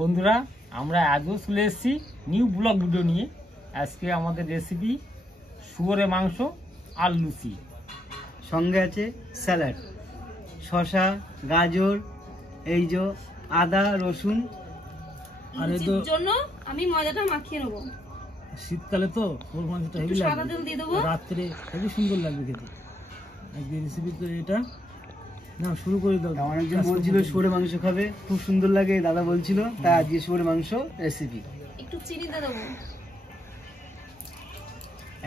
বন্ধুরা, আমরা আজও চলে এসেছি নিউ ব্লগ ভিডিও নিয়ে। আজকে আমাদের রেসিপি শুয়োরের মাংস আর লুচি, সঙ্গে আছে স্যালাড, শসা, গাজর, এই যে আদা রসুন। আর এই তো জন্য আমি ময়দাটা মাখিয়ে নেব। শীতকালে তো ওর মাংসটা হেভি সাদা লাগবে, তেল দিয়ে দেবো। রাত্রে হেভি সুন্দর লাগবে খেতে। আজকে রেসিপি তো এটা না, শুরু করে দাও। অনেকজন বলছিল শুয়োরের মাংস খাবে, খুব সুন্দর লাগে, দাদা বলছিল, তাই আজকে শুয়োরের মাংস রেসিপি। একটু চিনি দিয়ে দেবো।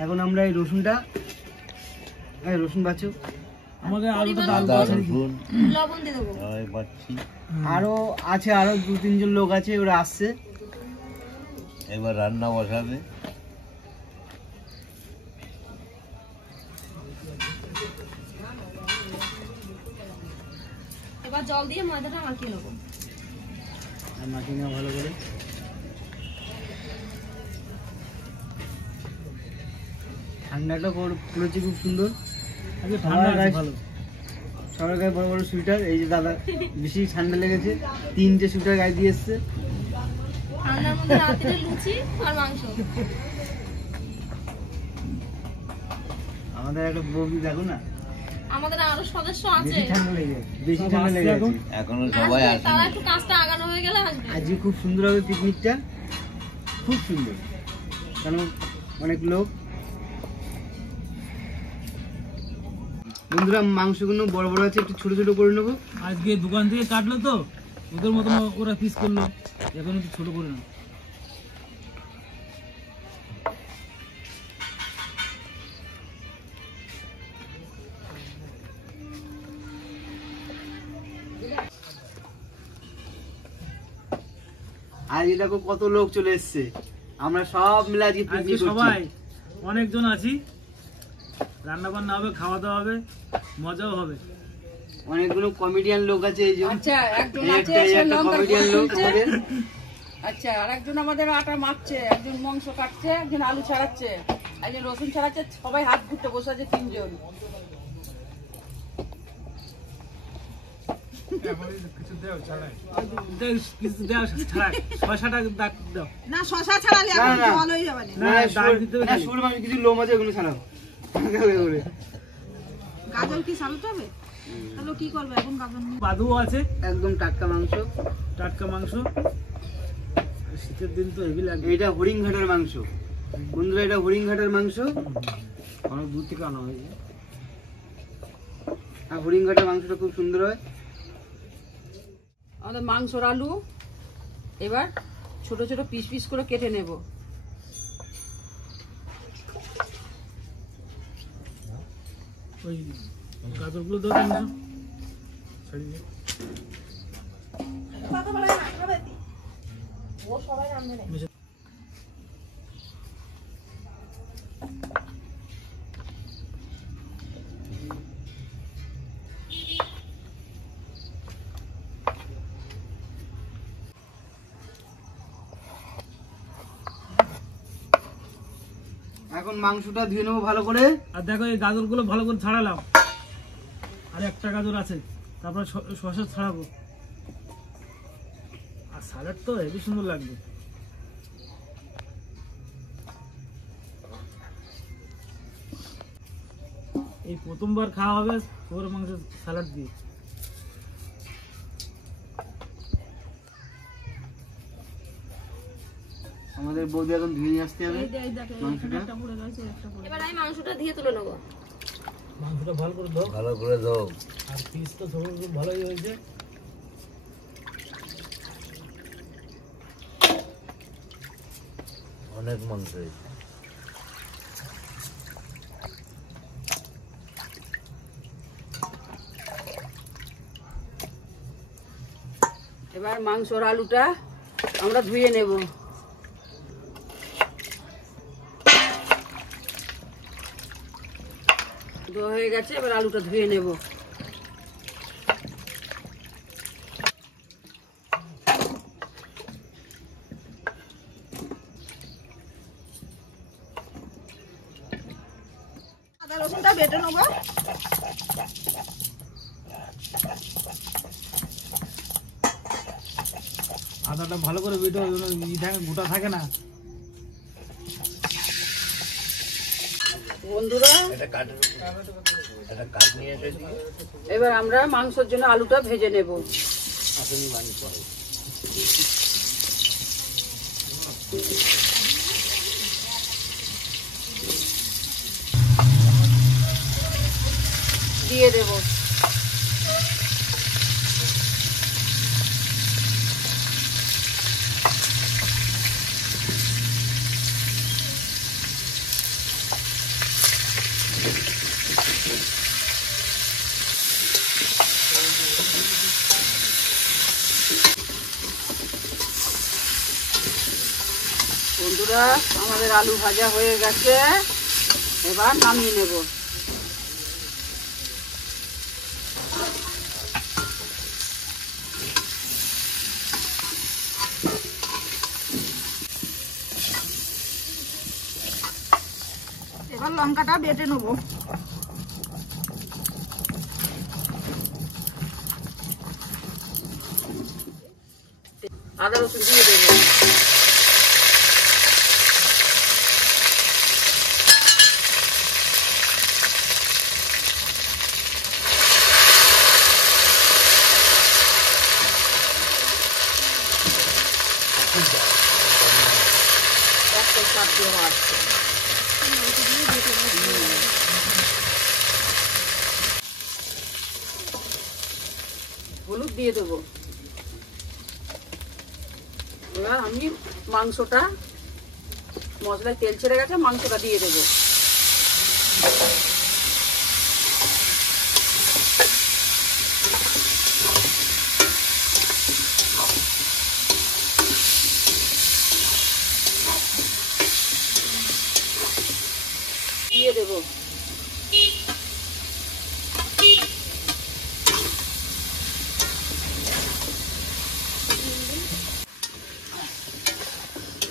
এখন আমরা এই রসুনটা, রসুন বাছো, আমাকে আলুটা ডাল লবণ দিয়ে দেবো। আরো আছে, আরো 2-3 জন লোক আছে, ওরা আসছে, এবার রান্না বসাবে। এবার জল দিয়ে ময়দাটা মাখিয়ে নেবো। আর মাখিয়ে নেওয়া ভালো করে। ঠান্ডাটা পড়েছে খুব সুন্দর। আজকে ঠান্ডা আছে ভালো। সবার গায়ে বড় বড় সুইটার, এই যে দাদা বেশি ঠান্ডা লেগেছে, 3টে সুইটার গায়ে দিয়ে এসছে। ঠান্ডার মধ্যে রাত্রে লুচি আর মাংস। আমাদের একটা বৌদি দেখো না, আমাদের আরো সদস্য আছে, বেশি ঠান্ডা লেগে গেছে। এখনো সবাই আসবে, তারা আসেনি। একটু কাজটা আগানো হয়ে গেলে আসবে। আজকে খুব সুন্দর হবে পিকনিকটা, খুব সুন্দর, কারণ অনেক লোক। বন্ধুরা, মাংসগুলো বড় বড় আছে, একটু ছোট ছোট করে নেবো। আজকে দোকান থেকে কাটলো তো, ওদের মতন ওরা পিস করলো, এখন একটু ছোট করে না। আজ দেখো কত লোক চলে এসছে, আমরা সব মিলে আজকে আজকে পিকনিক সবাই করছি। অনেকজন আছি, রান্না বান্না হবে, খাওয়া দাওয়া হবে, মজাও হবে। অনেকগুলো কমেডিয়ান লোক আছে, এই যে আচ্ছা, একজন এই আছে একটা সে লঙ্কা কমেডিয়ান লোক কুচি আমাদের। আচ্ছা, আর একজন আমাদের আটা মাখছে, একজন মাংস কাটছে, একজন আলু ছাড়াচ্ছে, একজন রসুন ছাড়াচ্ছে, সবাই হাত ঘুরতে বসে আছে 3 জন। কিছু দেওয়া ছাড়া শসাটা দাগ দাও। না, শশা ছাড়ালে না, না, ভালো হয়ে যাবে না। না, দাগ দিতে হবে না, খালি। শুয়োরের মাংস কিছু লোম আছে, ওগুলো ছাড়াও। গাজর কি সালতে হবে? তাহলে কি করবে এখন গাজর নিয়ে? বাদুও আছে, একদম টাটকা মাংস। টাটকা মাংস। শীতের দিন তো হেভি লাগবে। এটা হরিণঘাটের মাংস বন্ধুরা, এটা হরিণঘাটের মাংস, অনেক দূর থেকে আনা হয়েছে। আর হরিণঘাটের মাংসটা খুব সুন্দর হয়। আমাদের মাংসর আলু এবার ছোট ছোট পিস পিস করে কেটে নেব। ওই গাজরগুলো দাও তো মাংস। ছাড়িয়ে দে। মিশে- এখন মাংসটা ধুয়ে নেবো ভালো করে। আর দেখো, এই গাজরগুলো ভালো করে ছাড়ালাম, আর একটা গাজর আছে, তারপরে শসা ছাড়াবো। আর স্যালাড তো হেবি সুন্দর লাগবে। এই প্রথমবার খাওয়া হবে শুয়োরের মাংসের স্যালাড দিয়ে। আমাদের বৌদি এখন ধুয়ে নিয়ে আসতে হবে মাংসটা। এবার আমি মাংসটা দিয়ে তুলে নেবো। মাংসটা ভালো করে দাও, ভালো করে দাও। আর পিস তো ছোট ছোট ভালোই হয়েছে। অনেক মাংস হয়েছে। এবার মাংসর আলুটা আমরা ধুয়ে নেব। ধোয়া হয়ে গেছে, এবার আলুটা ধুয়ে নেব। আদা রসুনটা বেটে নেবো। আদাটা ভালো করে বেটে গোটা থাকে না। বন্ধুরা এবার আমরা মাংসের জন্য আলুটা ভেজে নেব। দিয়ে দেব বন্ধুরা, আমাদের আলু ভাজা হয়ে গেছে, এবার নামিয়ে নেব। এবার লঙ্কাটা বেটে নেব। আদা রসুন দিয়ে দেবো। হলুদ দিয়ে দেবো। এবার আমি মাংসটা, মশলায় তেল ছেড়ে গেছে, মাংসটা দিয়ে দেবো। দিয়ে দেবো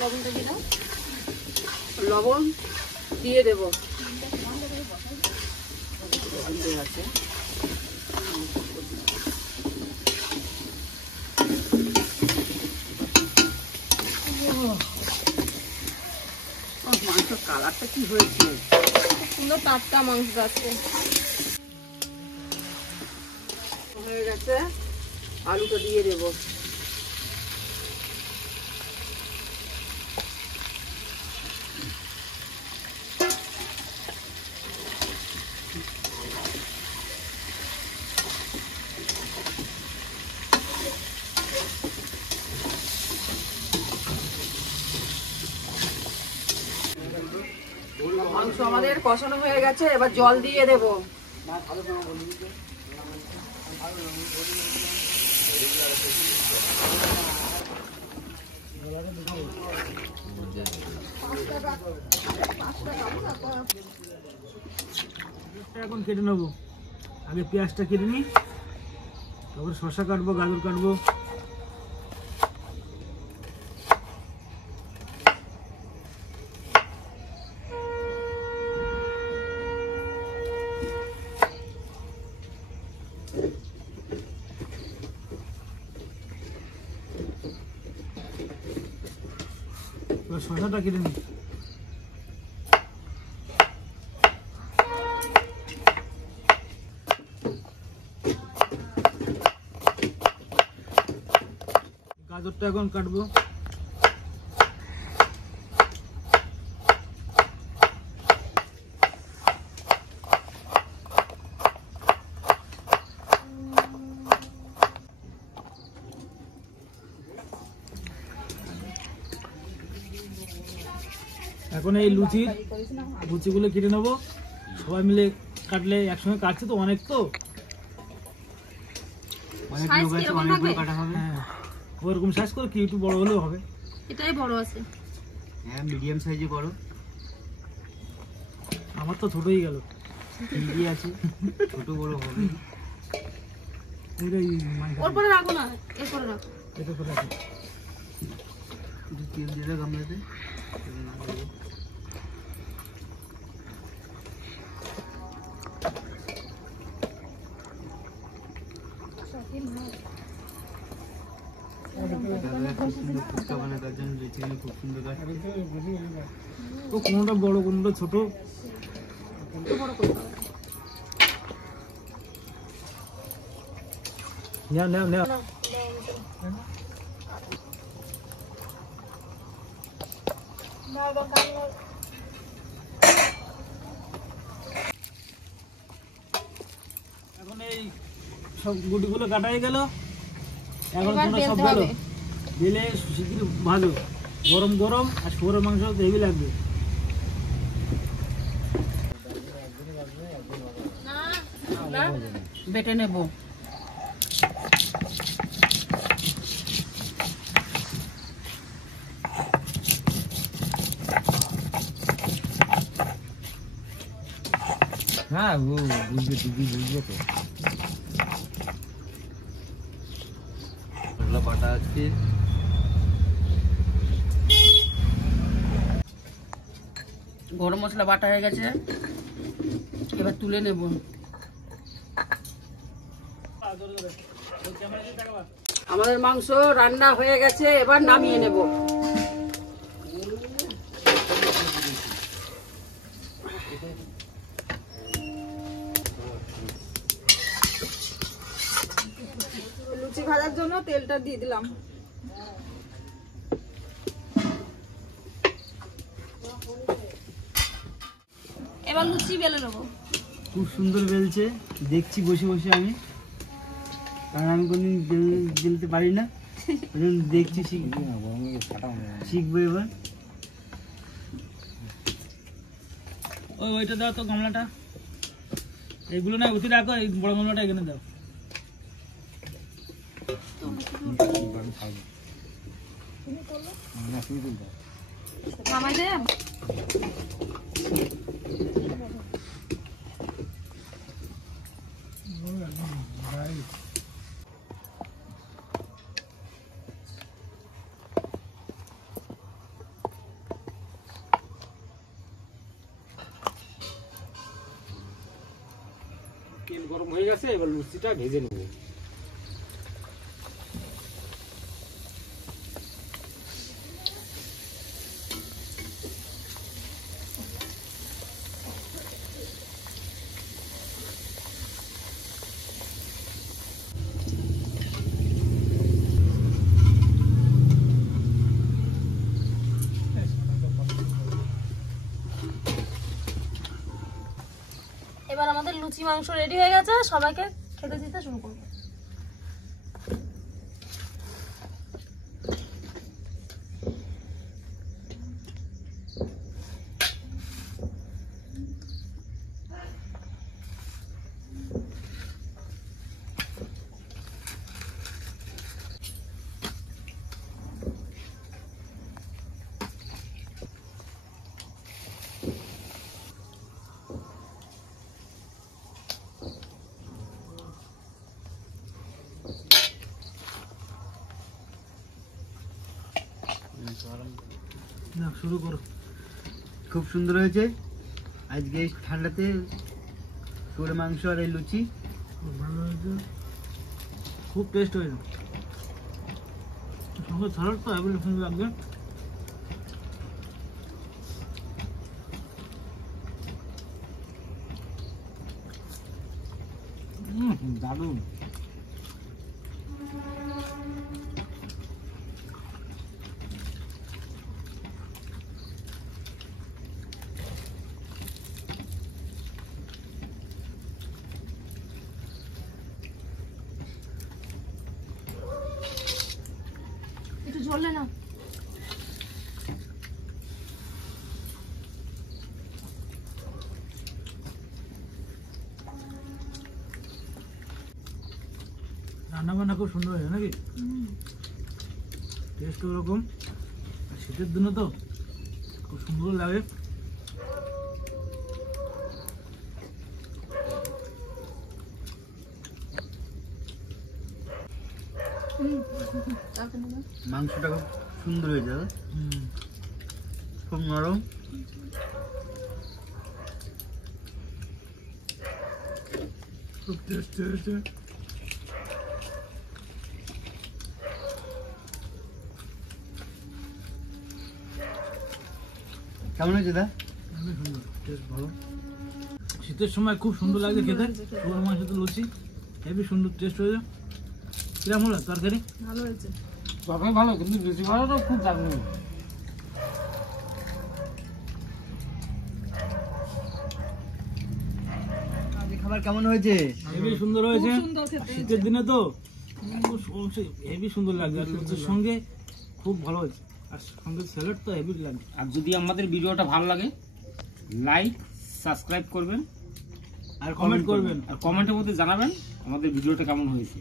লবণটা দিয়ে দাও। লবণ দিয়ে দেবো। আছে মাংসের কালারটা কি হয়েছে, সুন্দর টাটকা মাংস আছে। হয়ে গেছে, আলুটা দিয়ে দেবো। মাংস আমাদের কষানো হয়ে গেছে, এবার জল দিয়ে দেবো। এখন কেটে নেবো। আগে পেঁয়াজটা কেটে নিই, তারপরে শসা কাটবো, গাজর কাটবো। শসাটা কেটে নিই। গাজরটা এখন কাটবো। এখন এই লুচিগুলো কেটে নেবো। সবাই মিলে কাটলে, একসঙ্গে কাটছে তো, অনেক তো, অনেক লোক আছে, অনেকগুলো কাটা হবে। হ্যাঁ ওরকম সাইজ করে, কি একটু বড় হলেও হবে। এটাই বড় আছে। হ্যাঁ, মিডিয়াম সাইজে করো। আমার তো ছোটই গেল। ঠিকই আছে, ছোট বড় হবে। ওর পরে রাখো না, এরপরে রাখো। এটা করে রাখো। একটু তেল দিয়ে দাও গামলাতে। সুন্দর ফুচকা বানায় তার জন্য লুচিগুলো খুব সুন্দর কাটছে। তো কোনোটা বড় কোনোটা ছোট। নাও নাও নাও। এখন এই সব গুটিগুলো কাটাই গেল, এখন এবার তোমরা সব বেলতে গেলো হবে। দিলে শিগগির ভাজো, গরম গরম। আর শুয়োরের মাংস তো হেভি লাগবে। বেটে নেব। হ্যাঁ ও বুঝবে, দিদি বুঝবে তো। মশলা বাটা আছে, গরম মশলা বাটা হয়ে গেছে, এবার তুলে নেব। আমাদের মাংস রান্না হয়ে গেছে, এবার নামিয়ে নেব। লুচি ভাজার জন্য তেলটা দিয়ে দিলাম। এবার লুচি বেলে নেবো। খুব সুন্দর বেলছে, দেখছি বসে বসে আমি, কারণ আমি কোনদিন বেলতে পারি না, ওই জন্য দেখছি, শিখবো এবার। ওইটা দাও তো গামলাটা, এইগুলো না উঠে রাখো, এই বড় গামলাটা এখানে দাও। নামাই দে। তেল গরম হয়ে গেছে, এবার লুচিটা ভেজে নেব। এবার আমাদের লুচি মাংস রেডি হয়ে গেছে, সবাইকে খেতে দিতে শুরু করবো। না শুরু করো। খুব সুন্দর হয়েছে আজকে এই ঠান্ডাতে শুয়োরের মাংস আর এই লুচি, খুব ভালো হয়েছে, খুব টেস্ট হয়েছে। সঙ্গে স্যালাড তো অ্যাভেলেবল সুন্দর লাগবে। দারুণ। একটু ঝরলে না। রান্না বান্না খুব সুন্দর হয়েছে নাকি? টেস্ট ওরকম, আর শীতের দিনে তো খুব সুন্দর লাগে। মাংসটা খুব সুন্দর হয়েছে দাদা, খুব নরম। খুব টেস্ট হয়েছে। কেমন হয়েছে দা? অনেক সুন্দর, টেস্ট ভালো। শীতের সময় খুব সুন্দর লাগে খেতে। শুয়োর মাংস তো লুচি হেবি সুন্দর টেস্ট হয়েছে। কিরম হলো তরকারি? ভালো হয়েছে। তবে ভালো, কিন্তু লুচি ভালো তো খুব দারুণ হয়েছে। আজকে খাবার কেমন হয়েছে? হেবি সুন্দর হয়েছে। সুন্দর খেতে শীতের দিনে তো হেবি সুন্দর লাগছে, আর লুচির সঙ্গে খুব ভালো হয়েছে, আর সঙ্গে স্যালাড তো হেভি লাগছে। আর যদি আমাদের ভিডিওটা ভালো লাগে, লাইক সাবস্ক্রাইব করবেন আর কমেন্ট করবেন। আর কমেন্টের মধ্যে জানাবেন আমাদের ভিডিওটা কেমন হয়েছে।